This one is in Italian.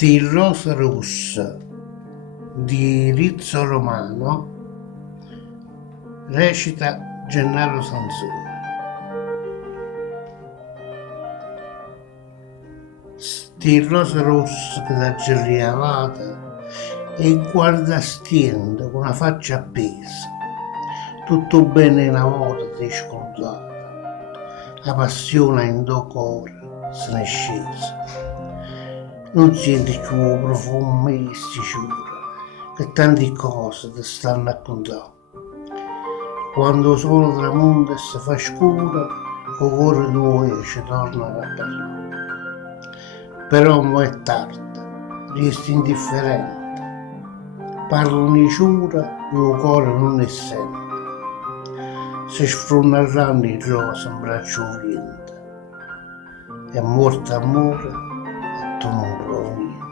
Di Rosa Rossa di Rizzo Romano recita Gennaro Sansone. Sti rosa rossa che da gerriavata e guarda stiendo con una faccia appesa, tutto bene una volta ti scordata, la passione in tuo cuore se n'è scesa. Non senti più profumo misticura che tante cose ti stanno a contare. Quando il sole tramonta e si fa scuro, il cuore tuo ci torna a parlare. Però mo è tardi, resti indifferente. Parlano di ciura, il cuore non ne sente. Si sfronneranno i rosa in braccio vento. È morto amore e tu non provi niente.